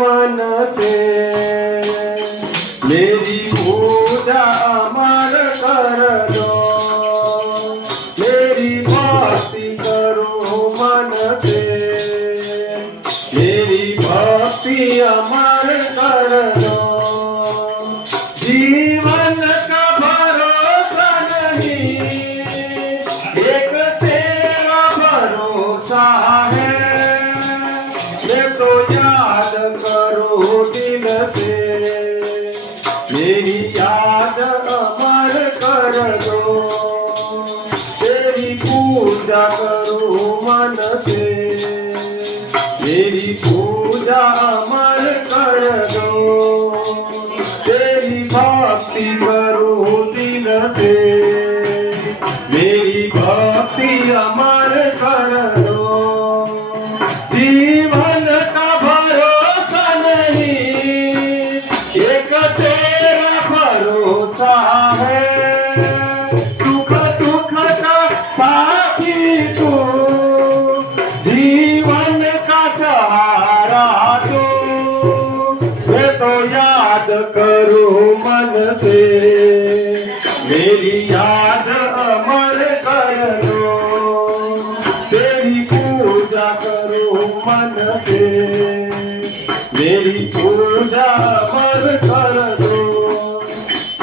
मन से मेरी पूजा अमर कर दो, मेरी भक्ति करो मन से, मेरी भक्ति अमर कर दो। जीवन का भरोसा नहीं, एक तेरा भरोसा है। मैं तो याद करो दिल से, मेरी याद अमर कर दो, तेरी पूजा करो मन से, मेरी पूजा अमर कर दो, तेरी भक्ति करो दिल से, मेरी भक्ति अमर कर दो। जीवन का भरोसा नहीं, एक तेरा भरोसा है। सुख दुख का साथी तू, जीवन का सहारा तू। मैं तो याद करूं मन से, मेरी याद अमर कर दो, तेरी पूजा करो मन से।